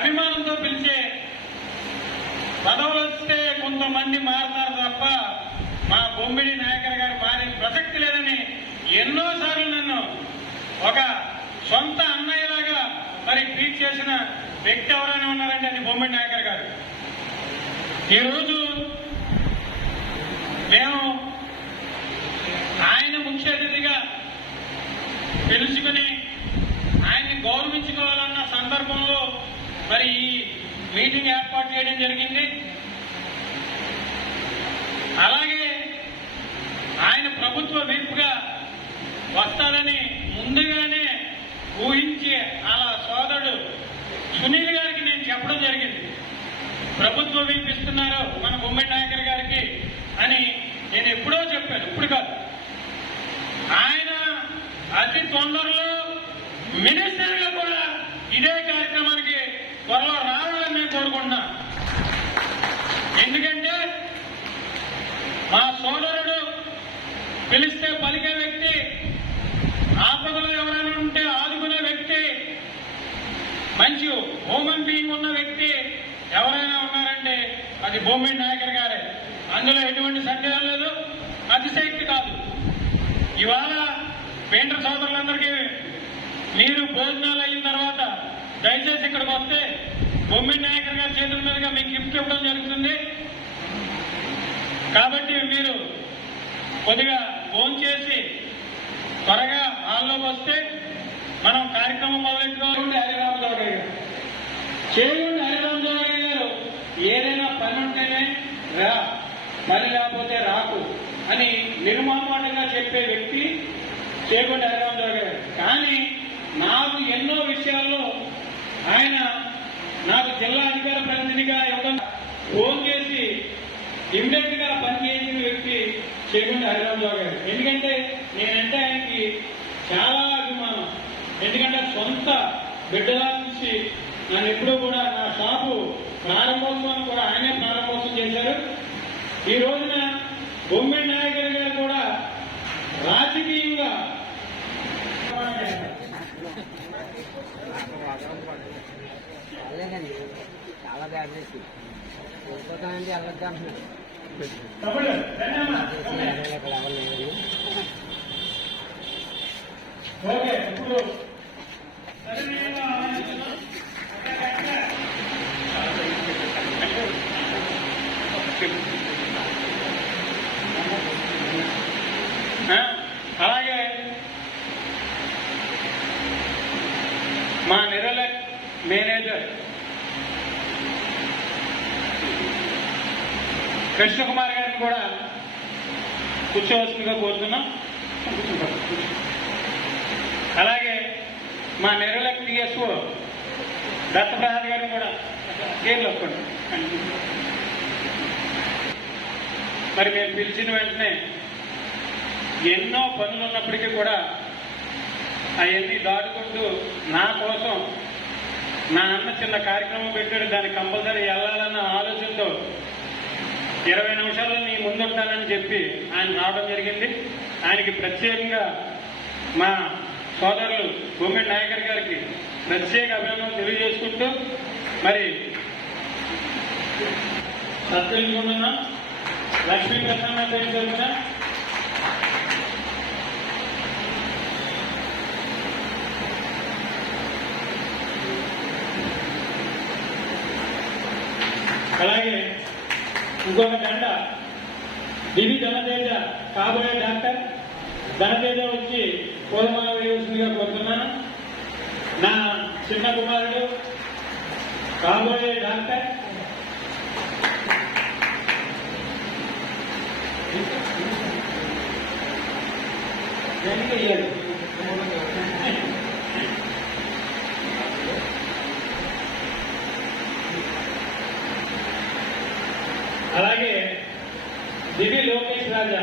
అభిమానంతో పిలిచే పదవులు వస్తే కొంతమంది మారుతారు తప్ప మా బొమ్మిడి నాయకర్ గారు మారే ప్రసక్తి లేదని ఎన్నోసార్లు నన్ను ఒక సొంత అన్నయ్యలాగా మరి ట్వీట్ చేసిన వ్యక్తి ఎవరైనా ఉన్నారంటే అది బొమ్మిడి నాయకర్ గారు. ఈరోజు మేము ఆయన ముఖ్య అతిథిగా పిలుచుకుని ఆయన్ని గౌరవించుకోవాలన్న సందర్భంలో మరి ఈ మీటింగ్ ఏర్పాటు చేయడం జరిగింది. అలాగే ఆయన ప్రభుత్వ విప్పుగా వస్తారని ముందుగానే ఊహించి అలా సోదరుడు సునీల్ గారికి నేను చెప్పడం జరిగింది. ప్రభుత్వ విప్ ఇస్తున్నారు మన బొమ్మిడి నాయకర్ గారికి అని నేను ఎప్పుడో చెప్పాను. ఇప్పుడు కాదు. ఆయన అతి తొందరలో మినిస్టర్ నేను ఎందుకంటే మా సోదరుడు పిలిస్తే పలికే వ్యక్తి ఆపదలో ఎవరైనా ఉంటే ఆదుకునే వ్యక్తి మంచి హ్యూమన్ బీయింగ్ ఉన్న వ్యక్తి ఎవరైనా ఉన్నారంటే అది భూమి నాయకర్ గారే. అందులో ఎటువంటి సందేహం లేదు. అతిశక్తి కాదు. ఇవాళ పెయింటర్ సోదరులందరికీ మీరు భోజనాలు అయిన తర్వాత దయచేసి ఇక్కడికి వస్తే బొమ్మిడి నాయకర్ గారి చేతుల మీదుగా మీకు గిఫ్ట్ ఇవ్వడం జరుగుతుంది. కాబట్టి మీరు కొద్దిగా ఫోన్ చేసి త్వరగా హాల్లోకి వస్తే మనం కార్యక్రమం మొదలెట్టుకోవాలి. హరిరామ చౌదరి గారు. చేయండి హరిరామ చౌదరి గారు. ఏదైనా పని ఉంటేనే రా పని లేకపోతే రాకు అని నిర్మాణంగా చెప్పే వ్యక్తి చేకొండ హరిరామ చౌదరి గారు. కానీ నాకు ఎన్నో విషయాల్లో ఆయన నాకు జిల్లా అధికార ప్రతినిధిగా ఎవరన్నా ఫోన్ చేసి ఇమ్మీడియట్గా పనిచేసిన వ్యక్తి చేయకుండా హరిరామరావు గారు. ఎందుకంటే నేనంటే ఆయనకి చాలా అభిమానం. ఎందుకంటే సొంత బిడ్డలా చూసి నన్ను ఎప్పుడూ కూడా నా షాపు ప్రారంభోత్సవం కూడా ఆయనే ప్రారంభోత్సవం చేశారు. ఈ రోజున బొమ్మిడి నాయకర్ గారు కూడా రాజకీయంగా అలాగండి చాలా బ్యాడ్ చేసి వెళ్ళిపోతానండి వెళ్ళొద్దు అంటున్నారు తమ్ముడు, ఎవరు లేరు ఓకే ఇప్పుడు సరైన ఆలోచన. ఆ, అలాగే మా నిరల మేనేజర్ కృష్ణకుమార్ గారిని కూడా కూర్చోవలసిందిగా కోరుతున్నాం. అలాగే మా నెరలక్ టిఎస్ఓ దత్తప్రసాద్ గారిని కూడా జైల్లో మరి మేము పిలిచిన వెంటనే ఎన్నో పనులు ఉన్నప్పటికీ కూడా అవన్నీ దాటుకుంటూ నా కోసం నా అన్న చిన్న కార్యక్రమం పెట్టాడు. దానికి కంపల్సరీ వెళ్ళాలన్న ఆలోచనతో ఇరవై నిమిషాల్లో నీ ముందుంటానని చెప్పి ఆయన రావడం జరిగింది. ఆయనకి ప్రత్యేకంగా మా సోదరులు భూమి నాయకర్ గారికి ప్రత్యేక అభినందనలు తెలియజేసుకుంటూ మరి సత్యంగా లక్ష్మీ ప్రసన్న పేరు తరఫున అలాగే ఇంకొక దండ దివి ధనతేజ కాబోయే డాక్టర్ ధనతేజ వచ్చి పూలమాల వేయవలసిందిగా కోరుతున్నాను నా చిన్న కుమారుడు కాబోయే డాక్టర్ దేనికి ఇయ్యాలి? అలాగే దివి లోకేష్ రాజా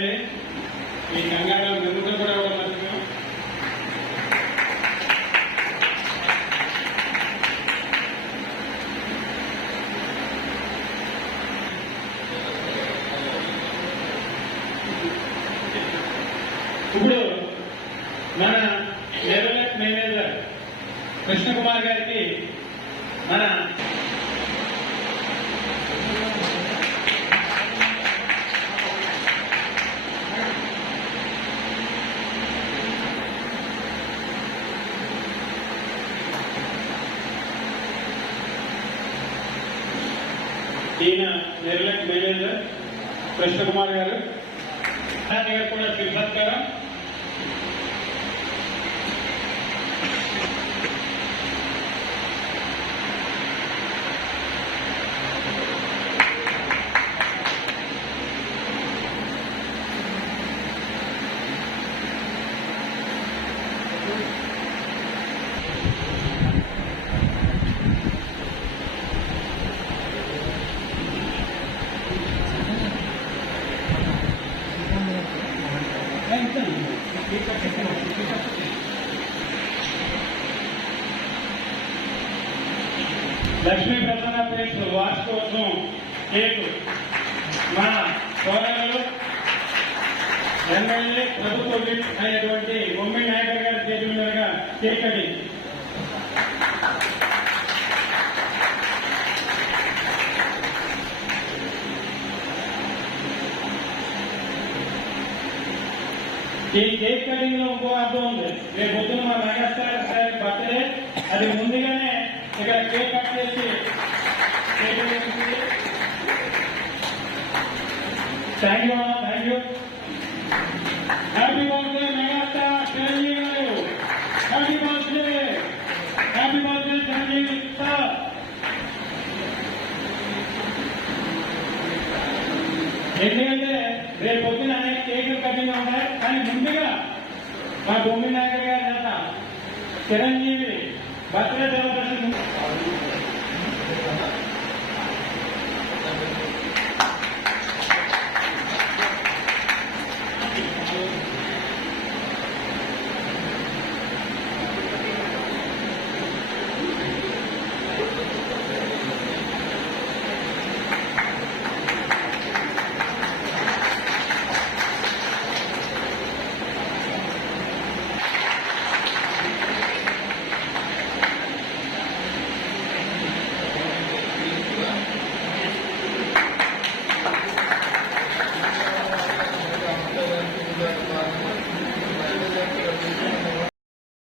మాట్లాడి ఈ గంగాధర నిమిత్తం కూడా ఇప్పుడు మన డెవలప్ మేనేజర్ కృష్ణకుమార్ గారికి మన ఈయన నిర్లక్ మేనేజర్ కృష్ణ కుమార్ గారు ఆయన గారు కూడా శివ సత్కారం లక్ష్మీ ప్రసన్న ప్లేస్ వార్షికోత్సవం కేకు. మన సోదరులు ఎమ్మెల్యే ప్రభుత్వ అయినటువంటి బొమ్మి నాయకర్ గారి చేతుల మీదుగా కేక్ కటింగ్. ఈ కేక్ కటింగ్ లో ఇంకో అర్థం ఉంది రేపు పొద్దున మన మెగాస్టార్ గారి బర్త్డే అది ముందుగానే ఇక్కడ కేక్ కట్ చేసి thank you thank you happy birthday megastar Chiranjeevi garu happy birthday happy birthday Chiranjeevi sir ఎందుకంటే రేపు పొద్దున అనేక కేకులు కట్టింగ్ ఉంటాయి కానీ ముందుగా మా బొమ్మి నాయకర్ గారి చేత చిరంజీవి భద్రదేవత